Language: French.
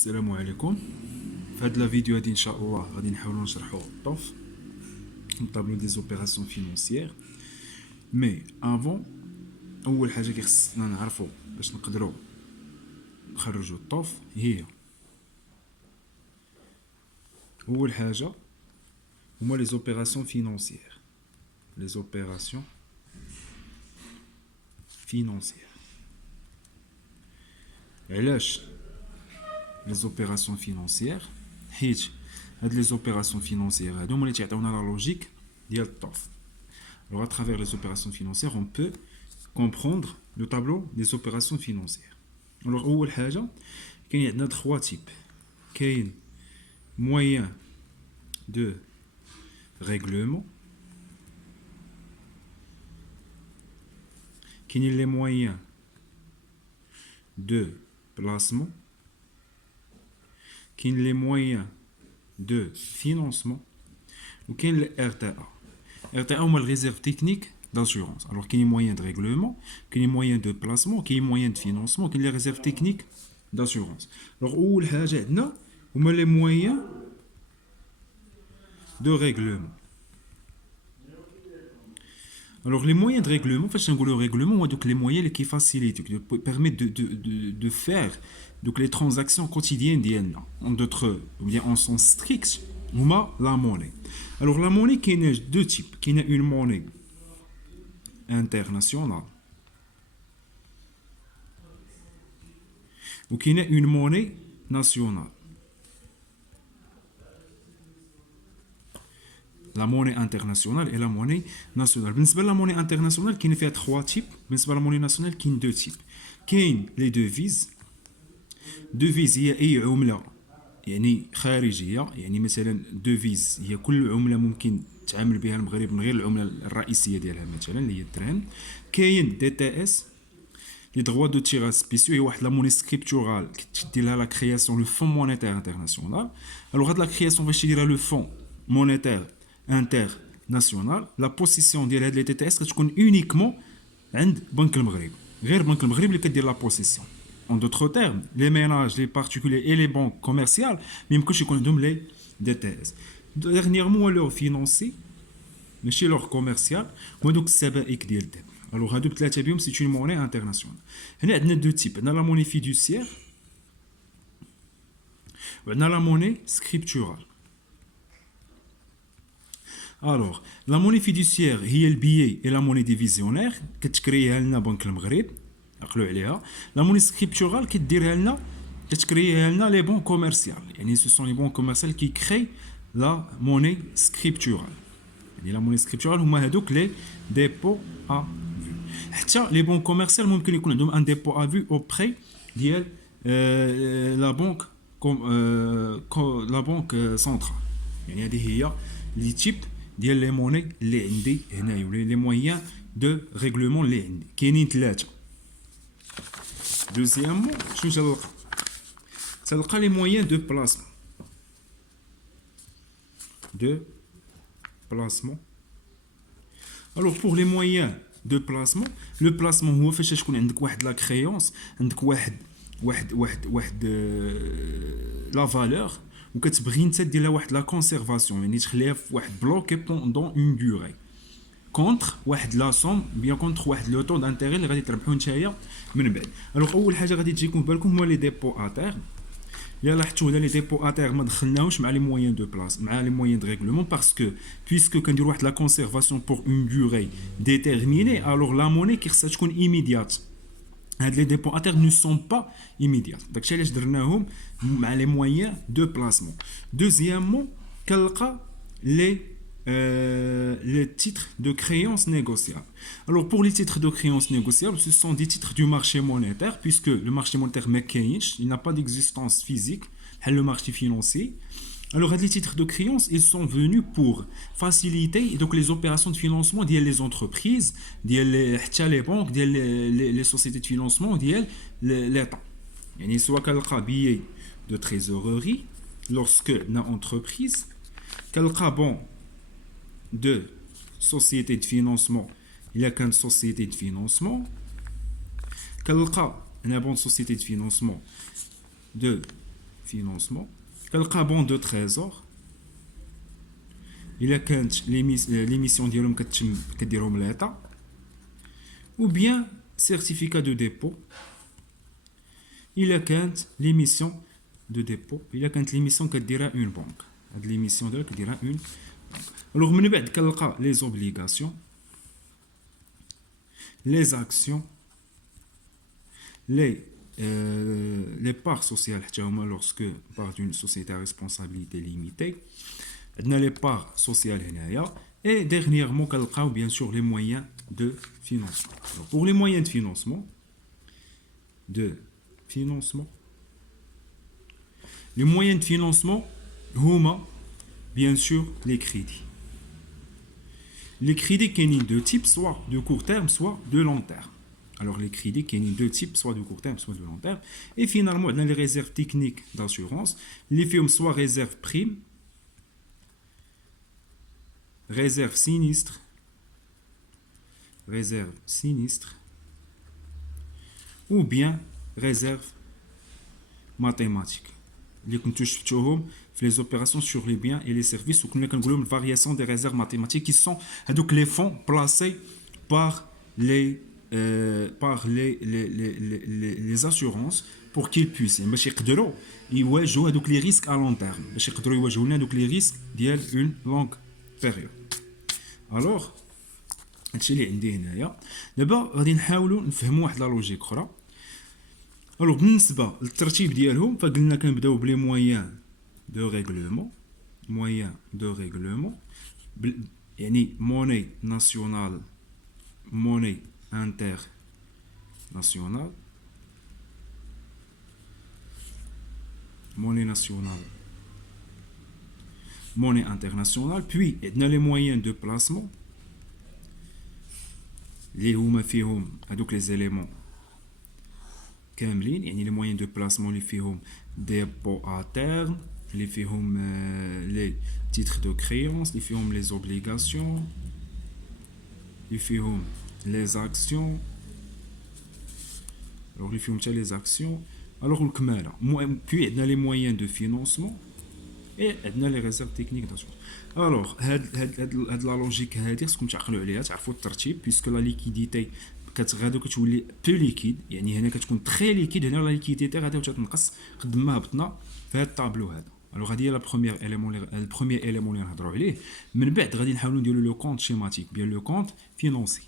السلام عليكم. في هاد لا فيديو هادي ان شاء الله غادي نحاولوا نشرحوا الطوف طابلو دي زوبيراسيون فينونسيير. مي افون اول حاجه كيخصنا نعرفوا باش نقدروا نخرجوا الطوف هي اول حاجه هما لي زوبيراسيون فينونسيير. لي زوبيراسيون فينونسيير علاش les opérations financières حيت هاد les opérations financières هادو هما اللي تيعطيونا لا لوجيك ديال الطوف. Alors à travers les opérations financières on peut comprendre le tableau des opérations financières. Alors اول حاجه كاين عندنا 3 types. كاين moyen de règlement, كاين les moyens de placement, كاين les moyens de financement ou كاين le RTA. RTA هما الريزيرف تكنيك d'assurance. Alors كاين moyens de règlement, كاين moyens de placement, كاين moyens de financement, كاين les réserves techniques d'assurance. Alors اول حاجه عندنا هما les moyens de règlement. Alors les moyens de règlement, فاش نقولوا règlement هو دوك les moyens qui facilitent, qui permettent de faire donc les transactions quotidiennes ديالنا en d'autres ou bien en sens strict هما la monnaie. Alors la monnaie كاينه deux types. كاينه une monnaie internationale ou كاينه une monnaie nationale. La monnaie internationale et la monnaie nationale. بالنسبه la monnaie internationale كاين فيها 3 types. بالنسبه la monnaie nationale كاين 2 types. كاين les devises. devises هي اي عمله يعني خارجيه، يعني مثلا devises هي كل عمله ممكن تعامل بها المغرب من غير العمله الرئيسيه ديالها مثلا اللي هي الدرهم. كاين دي تي اس لي droits de tirage spéciaux، هي واحد لا موني سكريبتورال كتدير لها لا كرياسيون لو فون مونيتير انترناسيونال. الوغ هاد لا كرياسيون فاش تديرها لو فون مونيتير international, la possession ديال هاد لي تي تي اس كتكون اونيكمون عند بنك المغرب، غير بنك المغرب اللي كدير لا بوسيسيون. En d'autres termes, les ménages, les particuliers et les banques commerciales ما يمكنش يكون عندهم لي دي تي اس. dernièrement leur financier ماشي leur commercial هما دوك السبائك ديال الذهب. الوغ هادو بثلاثه بهم سي اون موني انترناسيونال. هنا عندنا دو تيب، عندنا لا موني فيدوسيير وعندنا لا موني سكريبتورال. Alors, la monnaie fiduciaire هي البيي et la monnaie divisionnaire كتكريها لنا بنك المغرب، عقلوا عليها. La monnaie scripturale كديرها لنا كتكريها لنا لي بون كوميرسيال، يعني ce sont les bons commerciaux qui créent la monnaie scripturale. يعني la monnaie scripturale هما هادوك لي dépôts à vue. حتى لي بون كوميرسيال ممكن يكون عندهم ان dépôt à vue auprès ديال la banque la banque centrale. يعني هذه هي لي تيب ديال لي موني اللي عندي هنايا ولا لي مويان دو ريغلومون اللي عندي. كاينين ثلاثه. دوزيامون شنو تلقى لي مويان دو بلاسمون. Alors pour les moyens de placement, le placement هو فاش تكون عندك واحد لا كريونس، عندك واحد لا فالور وكتبغي انت دير لها واحد لا كونسيرفاسيون، يعني تخليها في واحد بلوكي بوندون اون دوري كونتر واحد لا سوم بيان كونتر واحد لو طون دانتيغي اللي غادي تربحو نتايا من بعد. الوغ اول حاجه غادي تجيكم في بالكم هما لي ديبو اتير. الا لاحظتوا هنا لي ديبو اتير ما دخلناهمش مع لي مويان دو بلاس، مع لي مويان دو ريغلومون، باسكو بويسكو كندير واحد لا كونسيرفاسيون بور اون دوري ديتيرميني. الوغ لا موني كيخصها تكون ايميديات. هاد لي ديبو اتير نو سون با ايميديات، داكشي علاش درناهم مع لي مويان دو بلاسمون. دوزيامون كنلقى les titres de créance négociables. Alors pour les titres de créance négociables, ce sont des titres du marché monétaire, puisque le marché monétaire il n'a pas d'existence physique, le marché financier. Alors les titres de créance, ils sont venus pour faciliter donc les opérations de financement des entreprises, les banques, les sociétés de financement, l'État. يعني soit كنلقى billet de trésorerie lorsque une entreprise كنلقى bon de société de financement, il y a qu'une société de financement كنلقى une bonne société de financement de financement كنلقى بون دو تريزور الا كانت ليميسيون ديالهم كتم كديرهم ليطا ou bien certificat de dépôt الا كانت ليميسيون دو ديبو الا كانت ليميسيون كديرها اون بنك هاد ليميسيون ديالها كديرها اون بنك الوغ من بعد كنلقى لي زوبليغاسيون لي اكسيون les parts sociales حتى هما lorsque part d'une société à responsabilité limitée عندنا les parts sociales هنايا et dernièrement كنلقاو bien sûr les moyens de financement. Alors, pour les moyens de financement les moyens de financement هما bien sûr les crédits. Les crédits كاينين deux types, soit de court terme soit de long terme. Alors les crédits كاينين deux types, soit de court terme soit de long terme. Et finalement on a les réserves techniques d'assurance, les firmes soit réserve prime, réserve sinistre ou bien réserve mathématique. اللي كنتو شفتوهم في les opérations sur les biens et les services وكنا كنقولوا variation des réserves mathématiques qui sont هذوك les fonds placés par les assurances pour qu'ils puissent باش يقدروا يواجهوا هذوك les risques à long terme باش يقدروا يواجهوا لنا هذوك les risques ديال une longue période. alors هادشي اللي عندي هنايا. دابا غادي نحاولوا نفهموا واحد لا لوجيك اخرى. الوغ بالنسبه للترتيب ديالهم فقلنا كنبداو بلي مويان دو ريغلومون يعني موني ناسيونال موني انتر ناسيونال موني ناسيونال موني انترناسيونال puis عندنا لي مويان دو بلاسمون اللي هما فيهم هذوك لي زيليمون كاملين يعني لي مويان دو بلاسمون اللي فيهم ديبو ا تيرم اللي فيهم لي تيتر دو كريونس اللي فيهم لي زوبليغاسيون اللي فيهم لي زاكسيون اللي فيهم حتى لي زاكسيون الوغ الكماله بي عندنا لي مويان دو فينونسمون اي عندنا لي ريزيرف تكنيك داسيون. الوغ هاد لا لوجيك هادي خصكم تعقلوا عليها تعرفوا الترتيب بيسكو لا ليكيديتي كتغادو كتولي بو ليكيد يعني هنا كتكون تري ليكيد هنا لا ليكيديتي غادي تنقص قد ما هبطنا في هاد الطابلو هذا. الوغ هادي هي لا بروميير اليمون البروميير اليمون اللي نهضروا عليه. من بعد غادي نحاولوا نديروا لو كونط شيماتيك بيان لو كونط فينونسي.